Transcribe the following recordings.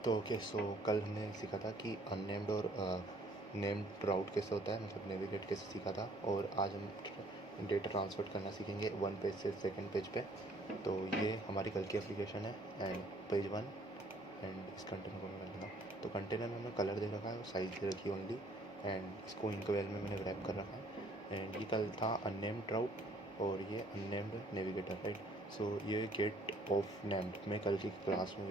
तो okay so कल हमने सीखा था कि अननेम्ड और नेम्ड राउट कैसे होता है, मतलब नेविगेट कैसे सीखा था। और आज हम डेटा ट्रांसफर करना सीखेंगे वन पेज से सेकंड पेज पे। तो ये हमारी कल की एप्लीकेशन है एंड पेज वन एंड इस कंटेनर को मैं कर लेता। तो कंटेनर में मैंने कलर दे रखा है और साइज़ दे रखी है ओनली, एंड इसको इंकवेल में मैंने रैप कर रखा है। एंड ये कल था अननेम्ड राउट और ये अननेम्ड नेविगेटर, राइट। सो ये गेट ऑफ नेम्ड मैं कल की क्लास में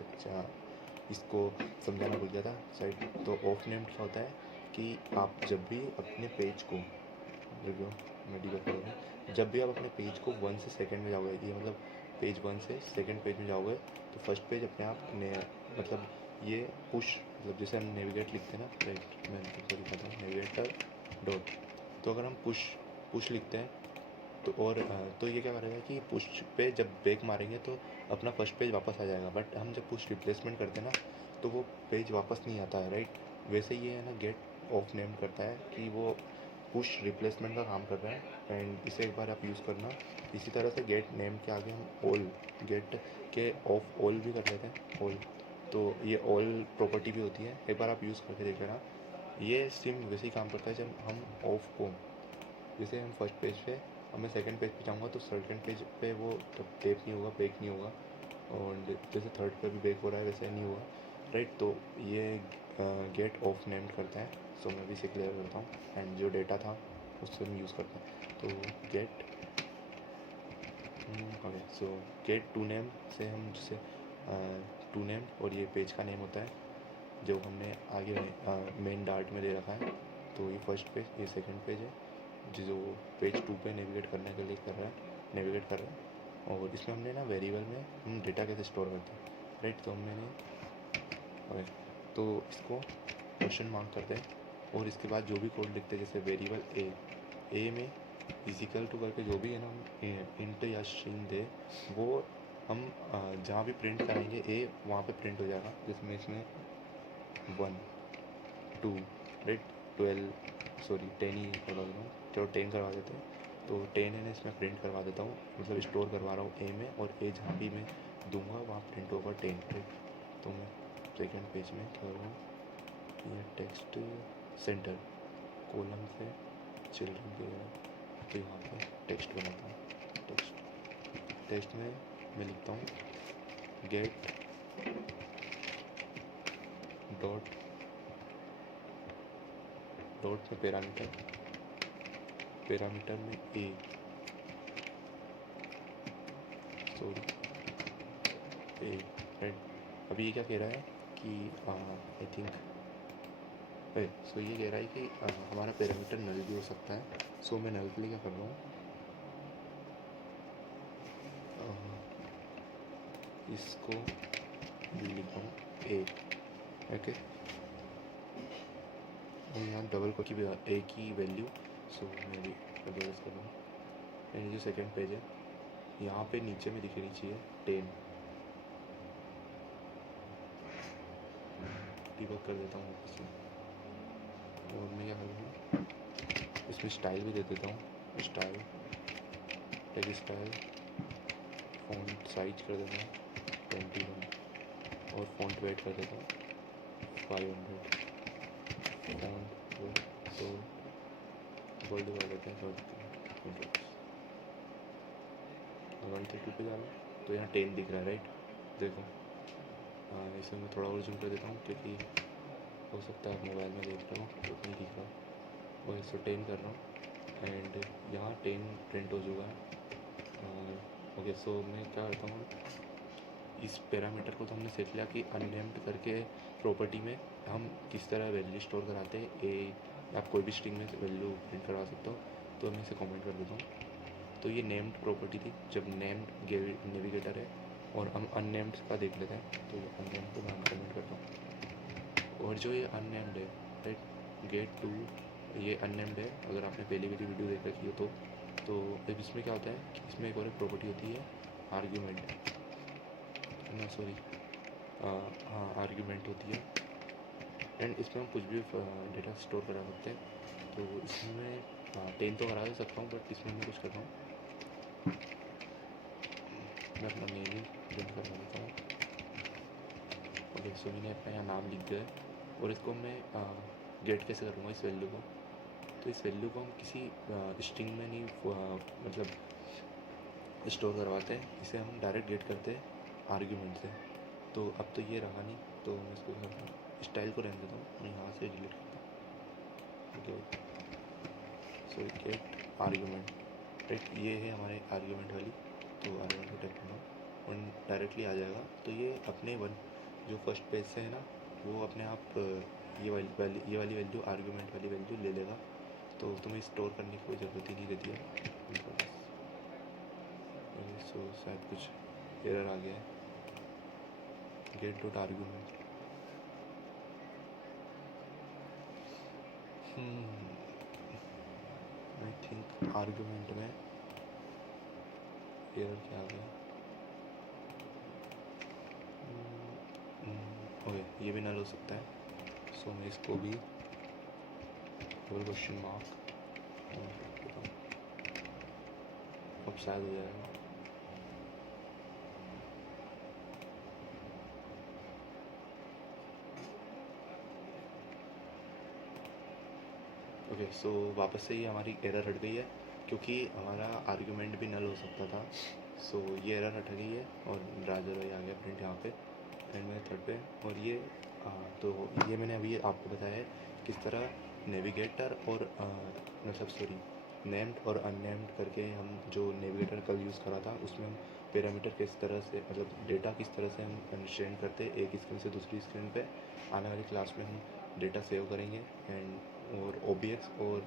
इसको समझाना भूल गया था साइड। तो ऑफ नेम्ड क्या होता है कि आप जब भी अपने पेज को देखो, मैं डिबग करूँगा, जब भी आप अपने पेज को वन से सेकंड में जाओगे, ये मतलब पेज वन से सेकंड पेज में जाओगे तो फर्स्ट पेज अपने आप मतलब ये पुश, मतलब जैसे हम नेविगेट लिखते हैं ना, राइट, मैं तुमको दिखाता हूँ नेविगेटर डॉट। तो अगर हम पुश पुश लिखते हैं तो और तो ये क्या करेगा कि पुश पे जब ब्रेक मारेंगे तो अपना फर्स्ट पेज वापस आ जाएगा। बट हम जब पुश रिप्लेसमेंट करते हैं ना तो वो पेज वापस नहीं आता है, राइट। वैसे ये है ना गेट ऑफ नेम करता है कि वो पुश रिप्लेसमेंट का काम कर रहा है, एंड इसे एक बार आप यूज़ करना। इसी तरह से गेट नेम के आगे हम ऑल गेट के ऑफ ऑल भी कर लेते हैं, ऑल। तो ये ऑल प्रॉपर्टी भी होती है, एक बार आप यूज़ करके देख लेना। ये सिम वैसे ही काम करता है जब हम ऑफ को, जैसे हम फर्स्ट पेज पे, अब मैं सेकंड पेज पे जाऊँगा तो सेकंड पेज पे वो तब टेप नहीं होगा, ब्रेक नहीं होगा, और जैसे थर्ड पे भी ब्रेक हो रहा है वैसे नहीं होगा, राइट। तो ये गेट ऑफ नेम्ड करता है। सो मैं भी इसे क्लियर करता हूँ, एंड जो डेटा था उससे हम यूज़ करते हैं। तो get okay, so get to name से हम जैसे टू नेम, और ये पेज का नेम होता है जो हमने आगे मेन डार्ट में दे रखा है। तो ये फर्स्ट पेज, ये सेकंड पेज है जो पेज टू पे नेविगेट करने के लिए कर रहा है, नेविगेट कर रहा है। और इसमें हमने ना वेरिएबल में हम डेटा कैसे स्टोर करते हैं, राइट। तो मैंने ओके, तो इसको क्वेश्चन मार्क करते हैं और इसके बाद जो भी कोड लिखते हैं, जैसे वेरिएबल ए में इजिकल टू करके जो भी है ना हम इंट या स्ट्रिंग दे, वो हम जहाँ भी प्रिंट करेंगे ए वहाँ पे प्रिंट हो जाएगा। जिसमें इसमें 1 2 राइट 12 सॉरी 10 ही करवा देता हूँ, चलो 10 करवा देते हैं। तो 10 है ना इसमें प्रिंट करवा देता हूँ, मतलब स्टोर करवा रहा हूँ ए में, और ए जहाँ भी मैं दूंगा वहाँ प्रिंट होगा 10, राइट। तो मैं सेकेंड पेज में क्या करूँगा, ये टेक्स्ट सेंटर कॉलम से चिल्ड्रन के, तो यहाँ पे टेक्स्ट बनाता हूँ। टेक्स्ट में मैं लिखता हूँ गेट डॉट डॉट में पैरामीटर में ए, सॉरी ए, राइट। अभी ये क्या कह रहा है कि आई थिंक सो ये कह रहा है कि हमारा पैरामीटर नल भी हो सकता है। सो मैं नल के लिए क्या कर रहा हूँ, इसको भी लिख रहा हूँ ए, ओके। और यहाँ डबल को की ए की वैल्यू, सो मैं भी डबल कर रहा हूँ। एंड जो सेकेंड पेज है यहाँ पे नीचे में दिखनी चाहिए 10, डिबग कर देता हूँ वापस से। और मैं क्या करूँगा, इसमें स्टाइल भी दे देता हूँ, style text style, font size कर देता हूँ 21, और फ़ॉन्ट वेट कर देता हूँ 500, फ़ॉन्ट वेट तो बोल्ड कर देते हैं 132 पे जा रहा है। तो यहाँ 10 दिख रहा है, राइट, देखो। इसे मैं थोड़ा और जूम कर देता हूँ क्योंकि हो सकता है मोबाइल में देख रहा हूँ तो नहीं दिख रहा। और इसको 10 कर रहा हूँ एंड यहाँ 10 प्रिंट हो चुका है। ओके, सो मैं क्या करता हूँ, इस पैरामीटर को तो हमने सेट लिया कि अननेम्ड करके प्रॉपर्टी में हम किस तरह वैल्यू स्टोर कराते हैं। ए आप कोई भी स्ट्रिंग में वैल्यू प्रिंट करवा सकते हो, तो मैं इसे कमेंट कर देता हूँ। तो ये नेम्ड प्रॉपर्टी थी, जब नेम्ड नेविगेटर है, और हम अननेम्ड का देख लेते हैं। तो अननेम्ड को मैं कमेंट करता हूँ, और जो ये अननेम्ड है, राइट, गेट टू, ये अननेम्ड है। अगर आपने पहले वाली वीडियो देख रखी हो तो अब इसमें क्या होता है कि इसमें एक और एक प्रॉपर्टी होती है आर्ग्यूमेंट, ना सॉरी, हाँ आर्ग्यूमेंट होती है, एंड इसमें हम कुछ भी डेटा स्टोर करा सकते हैं। तो इसमें 10 तो करा सकता हूँ, बट इसमें मैं कुछ कर रहा हूँ, मैं अपना नेम ही प्रिंट करवा देता हूँ। ओके, सो मैंने अपना यहाँ नाम लिख दिया है और इसको मैं गेट कैसे करूँगा इस वैल्यू को। तो इस वैल्यू को हम किसी स्ट्रिंग में नहीं मतलब स्टोर करवाते हैं, इसे हम डायरेक्ट गेट करते हैं आर्ग्यूमेंट से। तो अब तो ये रहा नहीं, तो मैं इसको करता हूँ, स्टाइल को रहने देता हूँ और यहाँ से डिलीट करता हूँ। सो गेट आर्ग्यूमेंट, राइट, ये है हमारे आर्ग्यूमेंट वाली। तो आर्ग्यूमेंट को टाइप करना और डायरेक्टली आ जाएगा। तो ये अपने जो फर्स्ट पेज से है ना, वो अपने आप ये वाली वैल्यू आर्ग्यूमेंट वाली वैल्यू ले लेगा। तो तुम्हें स्टोर करने की कोई ज़रूरत ही नहीं रहती है। सो शायद कुछ एरर आ गया है। Get dot argument, I think argument में एरर क्या आ गया। ओके, ये भी नल हो सकता है। सो मैं इसको भी क्वेश्चन मार्क, अब शायद हो जाएगा। ओके, सो वापस से ये हमारी एरर हट गई है क्योंकि हमारा आर्ग्यूमेंट भी नल हो सकता था। सो ये एरर हट गई है और राजर आ गया प्रिंट यहाँ पे एंड मेथड पे। और ये तो ये मैंने अभी आपको बताया है किस तरह नेविगेटर और मतलब सॉरी नेम्ड और अननेम्ड करके हम जो नेविगेटर कल यूज़ करा था उसमें हम पैरामीटर किस तरह से मतलब डेटा किस तरह से हम अंडरस्टैंड करते एक स्क्रीन से दूसरी स्क्रीन पे। आने वाली क्लास में हम डेटा सेव करेंगे एंड और OBX और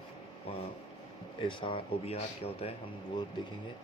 ऐसा OBR क्या होता है हम वो देखेंगे।